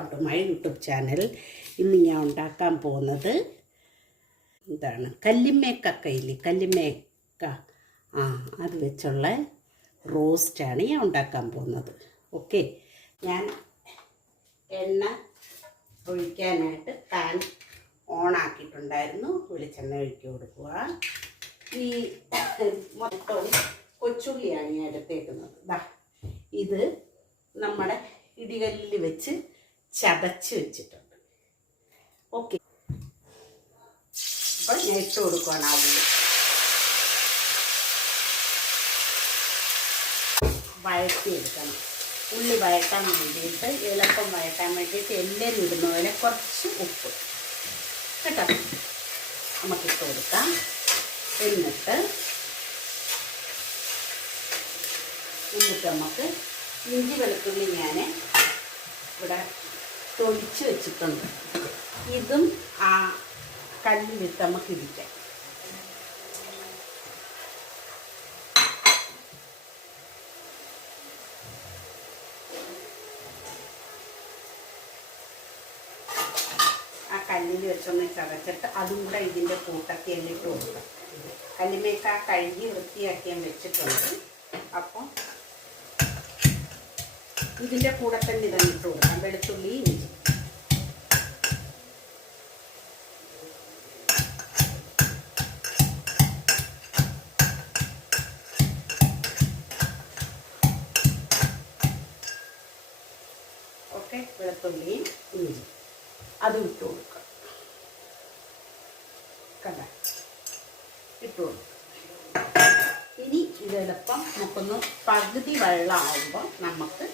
Welcome to my YouTube channel ഇന്ന് ഞാൻ ഉണ്ടാക്കാൻ പോകുന്നത് എന്താണ് കയ്യിൽ കല്ലിമേക്ക ആ അത് വെച്ചുള്ള റോസ്റ്റാണ് ഞാൻ ഉണ്ടാക്കാൻ പോകുന്നത്. ഓക്കെ. ഞാൻ എണ്ണ ഒഴിക്കാനായിട്ട് പാൻ ഓണാക്കിയിട്ടുണ്ടായിരുന്നു. വെളിച്ചെണ്ണ ഒഴിക്കി കൊടുക്കുക. ഈ മൊത്തം കൊച്ചുള്ളിയാണ് ഞാൻ എടുത്തേക്കുന്നത്. ദാ ഇത് നമ്മുടെ ഇടികല്ലിൽ വെച്ച് ചതച്ച് വെച്ചിട്ടുണ്ട്. ഓക്കെ. അപ്പോൾ ഞാൻ ഇട്ട് കൊടുക്കുകയാണ് ആ ഉള്ളി. ഉള്ളി വഴറ്റാൻ വേണ്ടിയിട്ട് എളുപ്പം വഴറ്റാൻ വേണ്ടിയിട്ട് എല്ലാം ഇടുന്ന പോലെ കുറച്ച് ഉപ്പ്. കേട്ടോ? നമുക്കിട്ട് കൊടുക്കാം. എന്നിട്ട് എന്നിട്ട് നമുക്ക് ഇഞ്ചി വെളുത്തുള്ളി ഞാൻ ഇവിടെ തൊളിച്ച് വെച്ചിട്ടുണ്ട്. ഇതും ആ കല്ലിലിട്ട് നമുക്ക് ഇടിക്കാം. ആ കല്ലിൽ വെച്ചൊന്ന് ചതച്ചിട്ട് അതും കൂടെ ഇതിന്റെ കൂട്ടത്തിൽ ഇട്ട് കൊടുക്കാം. കല്ലിമേക്ക് ആ കഴുകി വൃത്തിയാക്കി ഞാൻ വെച്ചിട്ടുണ്ട്. അപ്പം ഇതിന്റെ കൂടെ തന്നെ ഇതങ്ങിട്ട് കൊടുക്കാം. വെളുത്തുള്ളി ഇഞ്ചി. അതും ഇട്ട് കൊടുക്കാം. കണ്ട? ഇട്ട് കൊടുക്കാം. ഇനി ഇതെളുപ്പം നമുക്കൊന്ന് പകുതി വെള്ളമാകുമ്പോൾ നമുക്ക്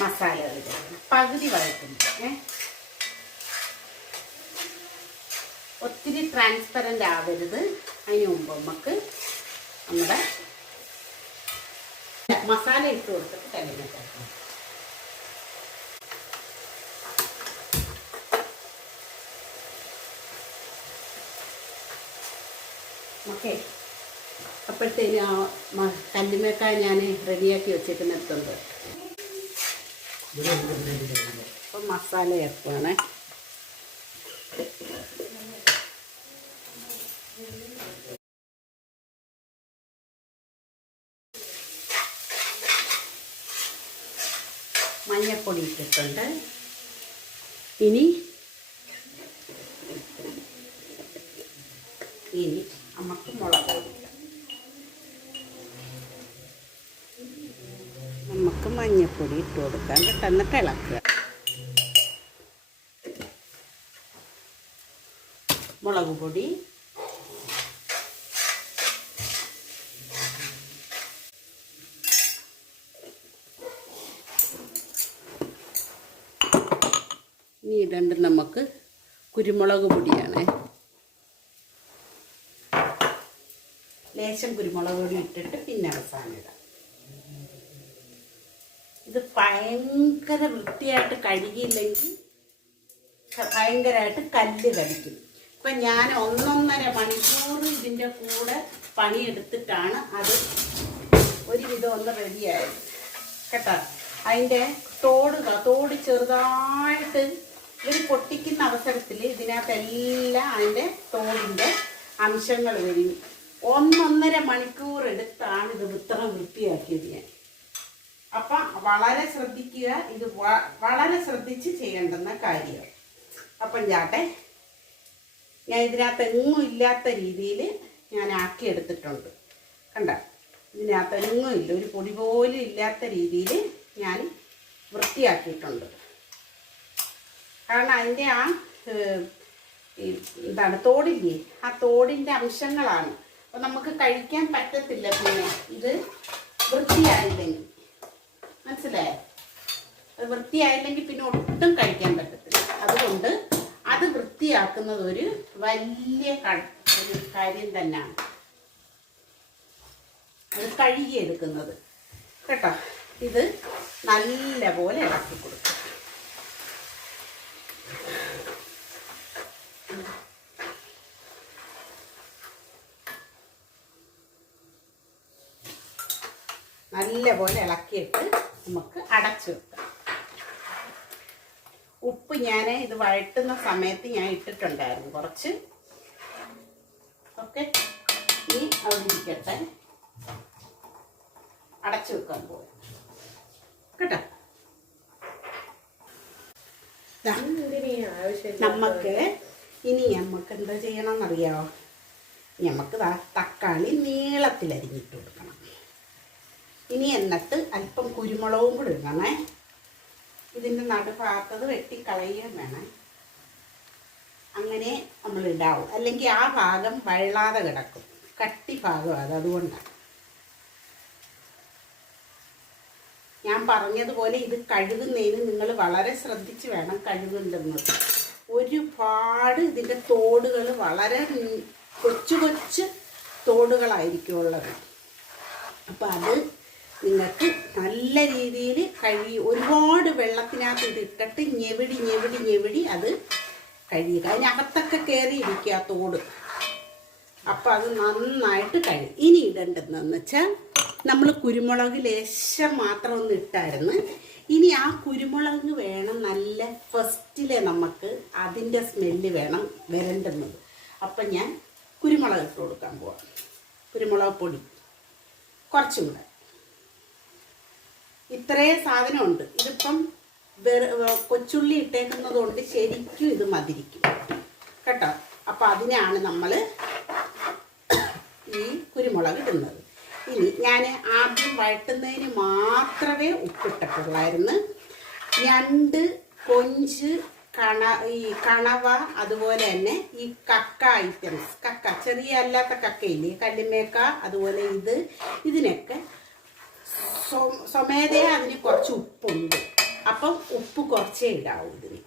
മസാലകൾ ചേർക്കണം പകുതി വഴറ്റുമ്പോൾ ഏ? ഒത്തിരി ട്രാൻസ്പെറന്റ് ആവരുത്. അതിന് മുമ്പ് നമുക്ക് നമ്മുടെ മസാല ഇട്ട് കൊടുത്തിട്ട് തന്നെ ചേർക്കണം ഓക്കെ. അപ്പോഴത്തേന് ആ മ- കല്ലുമേക്കായ ഞാൻ റെഡിയാക്കി വെച്ചേക്കുന്നിടത്തുണ്ട്. അപ്പം മസാല ചേർക്കുവാണ്. മഞ്ഞപ്പൊടി ഇട്ടിട്ടുണ്ട്. ഇനി ഇനി നമുക്ക് മുളക് നമുക്ക് മഞ്ഞപ്പൊടി ഇട്ട് കൊടുക്കാം കേട്ടോ. എന്നിട്ട് ഇളക്കുക മുളക് പൊടി. ഇനി ഇടേണ്ട നമുക്ക് കുരുമുളക് പൊടിയാണേ. ലേശം കുരുമുളക് പൊടി ഇട്ടിട്ട് പിന്നെ അവസാനം ഇടാം. ഇത് ഭയങ്കര വൃത്തിയായിട്ട് കഴുകിയില്ലെങ്കിൽ ഭയങ്കരമായിട്ട് കല്ല് കടിക്കും. ഇപ്പം ഞാൻ ഒന്നൊന്നര മണിക്കൂർ ഇതിന്റെ കൂടെ പണിയെടുത്തിട്ടാണ് അത് ഒരുവിധം ഒന്ന് റെഡിയായത് കേട്ടോ? അതിന്റെ തോട് തോട് ചെറുതായിട്ട് ഒരു പൊട്ടിക്കുന്ന അവസരത്തിൽ ഇതിനകത്തെല്ലാം അതിന്റെ തോടിന്റെ അംശങ്ങൾ വരും. ഒന്നൊന്നര മണിക്കൂർ എടുത്താണ് ഇത് ഇത്ര വൃത്തിയാക്കിയത് ഞാൻ. അപ്പം വളരെ ശ്രദ്ധിക്കുക ഇത് വളരെ ശ്രദ്ധിച്ച് ചെയ്യേണ്ടുന്ന കാര്യം. അപ്പം ചാട്ടെ ഞാൻ ഇതിനകത്ത് എങ്ങും ഇല്ലാത്ത രീതിയിൽ ഞാൻ ആക്കി എടുത്തിട്ടുണ്ട്. കണ്ട? ഇതിനകത്ത് എങ്ങും ഇല്ല ഒരു പൊടി പോലും ഇല്ലാത്ത രീതിയിൽ ഞാൻ വൃത്തിയാക്കിയിട്ടുണ്ട്. കാരണം അതിന്റെ ആ എന്താണ് തോടില്ലേ? ആ തോടിന്റെ അംശങ്ങളാണ്. അപ്പം നമുക്ക് കഴിക്കാൻ പറ്റത്തില്ല പിന്നെ. ഇത് വൃത്തിയായില്ലെങ്കിൽ. മനസ്സിലായോ? അത് വൃത്തിയായില്ലെങ്കിൽ പിന്നെ ഒട്ടും കഴിക്കാൻ പറ്റത്തില്ല. അതുകൊണ്ട് അത് വൃത്തിയാക്കുന്നത് ഒരു വലിയ ഒരു കാര്യം തന്നെയാണ്. അത് കഴുകിയെടുക്കുന്നത്. കേട്ടോ? ഇത് നല്ല പോലെ ഇളക്കി കൊടുക്കും. നല്ല പോലെ ഇളക്കിയിട്ട് നമുക്ക് അടച്ചു വെക്കാം. ഉപ്പ് ഞാൻ ഇത് വഴറ്റുന്ന സമയത്ത് ഞാൻ ഇട്ടിട്ടുണ്ടായിരുന്നു കുറച്ച്. ഓക്കെ. ഇനി അവിടെ ഇരിക്കട്ടെ അടച്ചു വെക്കാൻ പോകും കേട്ടോ? നമ്മക്ക് ഇനി നമുക്ക് എന്താ ചെയ്യണമെന്നറിയാമോ നമുക്ക് നമ്മക്ക് തക്കാളി നീളത്തിൽ അരിഞ്ഞിട്ട് കൊടുക്കണം. ഇനി എന്നിട്ട് അല്പം കുരുമുളകും കൂടി ഇടണേ. ഇതിന്റെ നടുഭാഗത്തത് വെട്ടിക്കളയുകയും വേണം. അങ്ങനെ നമ്മൾ ഇടാവും. അല്ലെങ്കിൽ ആ ഭാഗം വള്ളാതെ കിടക്കും. കട്ടി ഭാഗം അത് അതുകൊണ്ടാണ്. ഞാൻ പറഞ്ഞതുപോലെ ഇത് കഴുകുന്നതിന് നിങ്ങൾ വളരെ ശ്രദ്ധിച്ച് വേണം കഴുകുന്നത് ഒരുപാട് ഇതിന്റെ തോടുകൾ വളരെ കൊച്ചു കൊച്ചു തോടുകളായിരിക്കും ഉള്ളത്. അപ്പം അത് നിങ്ങൾക്ക് നല്ല രീതിയിൽ കഴുകി ഒരുപാട് വെള്ളത്തിനകത്ത് ഇത് ഇട്ടിട്ട് ഞെവിടി ഞെവിടി ഞെവിടി അത് കഴുകുക അതിനകത്തൊക്കെ കയറി ഇരിക്കുക തോട്. അപ്പം അത് നന്നായിട്ട് കഴുകി. ഇനി ഇടേണ്ടതെന്ന് വെച്ചാൽ നമ്മൾ കുരുമുളക് ലേശം മാത്രം ഒന്ന് ഇട്ടായിരുന്നു. ഇനി ആ കുരുമുളക് വേണം നല്ല ഫസ്റ്റിലെ നമുക്ക് അതിന്റെ സ്മെല്ല് വേണം വരേണ്ടുന്നത്. അപ്പം ഞാൻ കുരുമുളക് ഇട്ട് കൊടുക്കാൻ പോവാം. കുരുമുളക് പൊടി. കുറച്ചും കൂടെ. ഇത്രയും സാധനമുണ്ട്. ഇതിപ്പം കൊച്ചുള്ളി ഇട്ടേക്കുന്നത് കൊണ്ട് ശരിക്കും ഇത് മതിരിക്കും. കേട്ടോ? അപ്പം അതിനാണ് നമ്മൾ ഈ കുരുമുളക് ഇടുന്നത്. ഇനി ഞാൻ ആദ്യം വഴട്ടുന്നതിന് മാത്രമേ ഉപ്പിട്ടിട്ടുള്ളായിരുന്നു ഞണ്ട് കൊഞ്ച് കണ ഈ കണവ അതുപോലെ തന്നെ ഈ കക്ക ഐറ്റംസ് കക്ക ചെറിയ അല്ലാത്ത കക്കയില്ലേ? കല്ലിമേക്ക അതുപോലെ ഇത്. ഇതിനൊക്കെ സ്വമേധയാ അതിന് കുറച്ച് ഉപ്പുണ്ട് അപ്പം ഉപ്പ് കുറച്ചേ ഇടാവൂ ഇതിന്.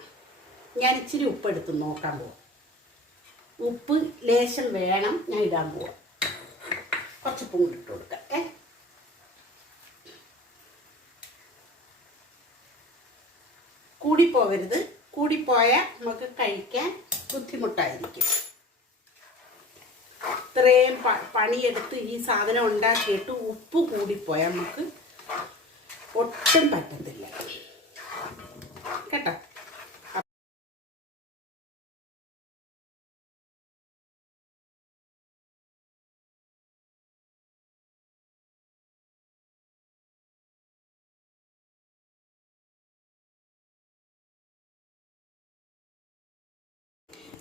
ഞാൻ ഇച്ചിരി ഉപ്പ് എടുത്ത് നോക്കാൻ പോവാം. ഉപ്പ് ലേശം വേണം ഞാൻ ഇടാൻ പോവാം. കുറച്ച് ഉപ്പും കൂടി ഇട്ട് കൊടുക്കാം ഏ? കൂടിപ്പോകരുത് കൂടിപ്പോയാൽ നമുക്ക് കഴിക്കാൻ ബുദ്ധിമുട്ടായിരിക്കും. ഇത്രയും പ- പണിയെടുത്ത് ഈ സാധനം ഉണ്ടാക്കിയിട്ട് ഉപ്പ് കൂടിപ്പോയാൽ നമുക്ക് ഒട്ടും പറ്റത്തില്ല. കേട്ടോ?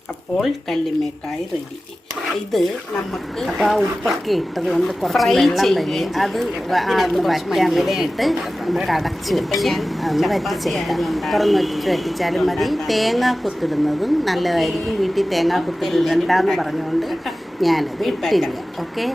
അപ്പോൾ കല്ലുമേക്കായി റെഡി ഇത് നമുക്ക് അപ്പോൾ ആ ഉപ്പൊക്കെ ഇട്ടത് കൊണ്ട് കുറച്ച് വെള്ളം വരും അത് വറ്റാൻ വേണ്ടിയിട്ട് നമുക്ക് അടച്ച് വെച്ച് ചപ്പാത്തി വറ്റിച്ചെടുക്കാം തുറന്ന് വെച്ച് വറ്റിച്ചാലും മതി. തേങ്ങാ തേങ്ങ കൊത്തിടുന്നതും നല്ലതായിരിക്കും. വീട്ടിൽ തേങ്ങ കുത്തിടുന്നുണ്ടെന്ന് പറഞ്ഞുകൊണ്ട് ഞാനത് ഇട്ടില്ല. ഓക്കെ?